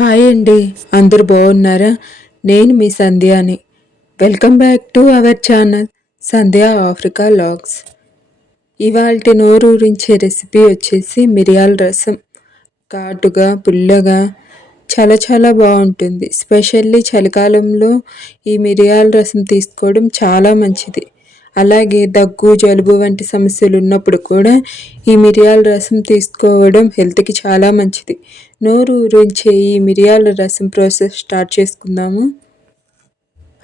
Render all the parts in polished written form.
Hi అండి, అందరూ బాగున్నారా? నేను మీ సంధ్యాని. Welcome back to our channel Sandhya Africa vlogs. ఇవాల్టి నోరూరించే రెసిపీ వచ్చేసి మిరియాల రసం. ఘాటుగా పుల్లగా చాలా చాలా బాగుంటుంది. స్పెషల్లీ చలికాలంలో ఈ మిరియాల రసం తీసుకోవడం చాలా మంచిది. అలాగే దగ్గు జలుబు వంటి సమస్యలు ఉన్నప్పుడు కూడా ఈ మిరియాల రసం తీసుకోవడం హెల్త్కి చాలా మంచిది. నోరు ఊరించే ఈ మిరియాల రసం ప్రాసెస్ స్టార్ట్ చేసుకుందాము.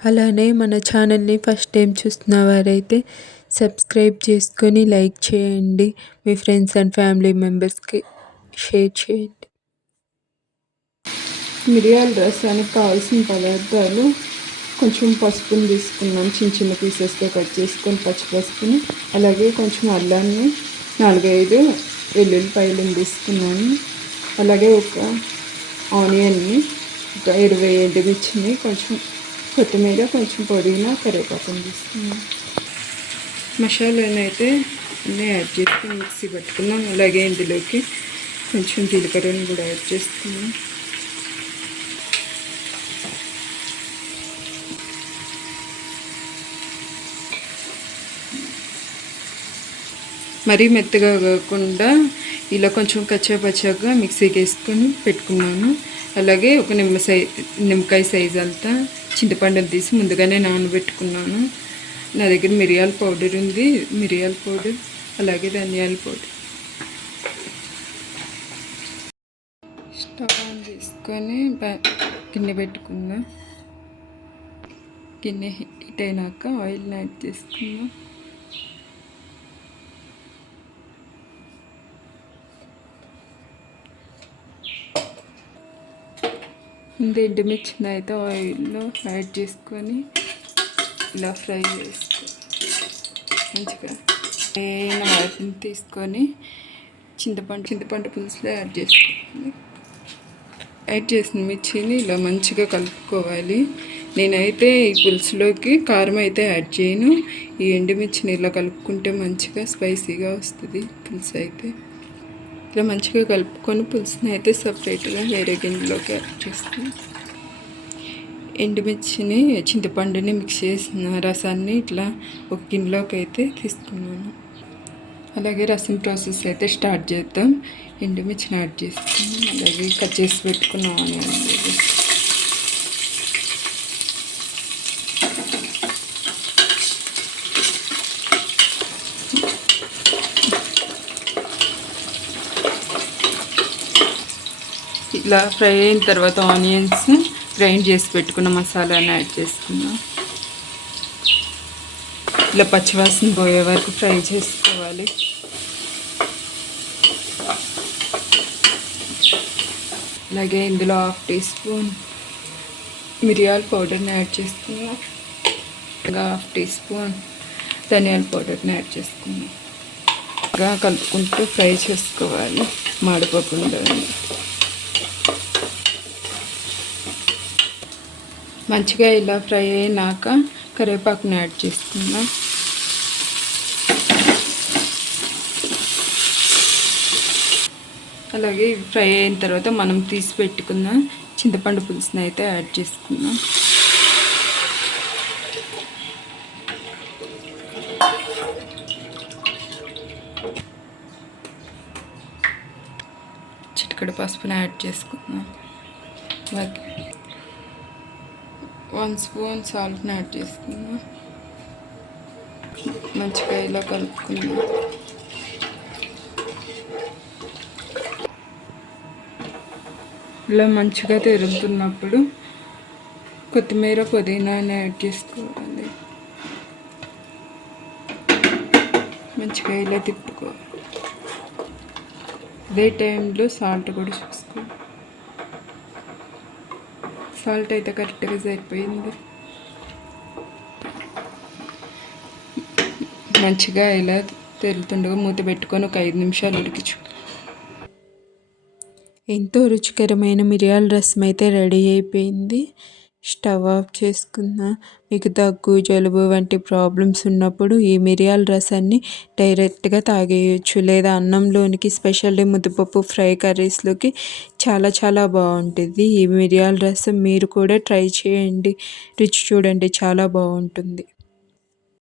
అలానే మన ఛానల్ని ఫస్ట్ టైం చూస్తున్న వారైతే సబ్స్క్రైబ్ చేసుకొని లైక్ చేయండి. మీ ఫ్రెండ్స్ అండ్ ఫ్యామిలీ మెంబర్స్కి షేర్ చేయండి. మిరియాల రసానికి కావాల్సిన పదార్థాలు: కొంచెం పసుపుని తీసుకున్నాను, చిన్న చిన్న పీసెస్గా కట్ చేసుకొని పచ్చిపసుపుని, అలాగే కొంచెం అల్లాన్ని, 4-5 వెల్లుల్లిపాయలను తీసుకున్నాను, అలాగే ఒక ఆనియన్ని, ఒక 20 ఎండుమిర్చిని, కొంచెం కొత్తిమీర, కొంచెం పుదీనా, కరివేపాకుని తీసుకున్నాను. మసాలాను అయితే అన్నీ యాడ్ చేసుకుని మిక్సీ పట్టుకున్నాం. అలాగే ఇందులోకి కొంచెం జీలకర్రని కూడా యాడ్ చేసుకున్నాం. మరీ మెత్తగా కాకుండా ఇలా కొంచెం కచ్చాపచ్చాగా మిక్సీకి వేసుకొని పెట్టుకున్నాను. అలాగే ఒక నిమ్మకాయ సైజ్ అంతా చింతపండుని తీసి ముందుగానే నానబెట్టుకున్నాను. నా దగ్గర మిరియాల పౌడర్ ఉంది, మిరియాల పౌడర్ అలాగే ధనియాల పౌడర్. స్టవ్ ఆన్ చేసుకొని గిన్నె పెట్టుకున్నా. గిన్నె హీట్ అయినాక ఆయిల్ని యాడ్ చేసుకున్నా. ముందు ఎండుమిర్చిని అయితే ఆయిల్లో యాడ్ చేసుకొని ఇలా ఫ్రై చేసుకో మంచిగా. వాటిని తీసుకొని చింతపండు పులుసులో యాడ్ చేసుకోవాలి. యాడ్ చేసిన మిర్చిని ఇలా మంచిగా కలుపుకోవాలి. నేనైతే ఈ పులుసులోకి కారం అయితే యాడ్ చేయను. ఈ ఎండుమిర్చిని ఇలా కలుపుకుంటే మంచిగా స్పైసీగా వస్తుంది పులుసు అయితే. ఇలా మంచిగా కలుపుకొని పులుసుని అయితే సపరేట్గా వేరే గిన్నెలోకి యాడ్ చేసుకుని, ఎండుమిర్చిని చింతపండుని మిక్స్ చేసిన రసాన్ని ఇట్లా ఒక గిన్నెలోకి అయితే తీసుకున్నాను. అలాగే రసం ప్రాసెస్ అయితే స్టార్ట్ చేద్దాం. ఎండుమిర్చిని యాడ్ చేసుకున్నాం, అలాగే కట్ చేసి పెట్టుకున్న ఆనియన్, ఇలా ఫ్రై అయిన తర్వాత ఆనియన్స్ గ్రైండ్ చేసి పెట్టుకున్న మసాలాని యాడ్ చేసుకున్నాం. ఇలా పచ్చివాసన పోయే వరకు ఫ్రై చేసుకోవాలి. అలాగే ఇందులో 1/2 టీ స్పూన్ మిరియాల పౌడర్ని యాడ్ చేసుకున్నాం. ఇంకా 1/2 టీ స్పూన్ ధనియాల పౌడర్ని యాడ్ చేసుకున్నాం. బాగా కలుపుకుంటూ ఫ్రై చేసుకోవాలి, మాడిపోకుండా. మంచిగా ఇలా ఫ్రై అయినాక కరివేపాకుని యాడ్ చేసుకున్నాం. అలాగే ఫ్రై అయిన తర్వాత మనం తీసి పెట్టుకున్న చింతపండు పులుసుని అయితే యాడ్ చేసుకున్నాం. చిటికెడు పసుపుని యాడ్ చేసుకున్నాం. అలాగే 1 స్పూన్ సాల్ట్ని యాడ్ చేసుకున్నాం. మంచిగా ఇలా కలుపుకున్నాం. ఇలా మంచిగా తిరుగుతున్నప్పుడు కొత్తిమీర పుదీనాని యాడ్ చేసుకోవాలి. మంచిగా ఇలా తిప్పుకోవాలి. అదే టైంలో సాల్ట్ కూడా చూసుకోవాలి. సాల్ట్ అయితే కరెక్ట్గా సరిపోయింది. మంచిగా ఇలా తెరుతుండగా మూత పెట్టుకొని ఒక 5 నిమిషాలు ఉడికించు. ఎంతో రుచికరమైన మిరియాల రసం అయితే రెడీ అయిపోయింది. స్టవ్ ఆఫ్ చేసుకున్న మీకు దగ్గు జలుబు వంటి ప్రాబ్లమ్స్ ఉన్నప్పుడు ఈ మిరియాల రసాన్ని డైరెక్ట్గా తాగేయచ్చు, లేదా అన్నంలోనికి స్పెషల్లీ ముద్దపప్పు ఫ్రై కర్రీస్లోకి చాలా చాలా బాగుంటుంది. ఈ మిరియాల రసం మీరు కూడా ట్రై చేయండి, రుచి చూడండి, చాలా బాగుంటుంది.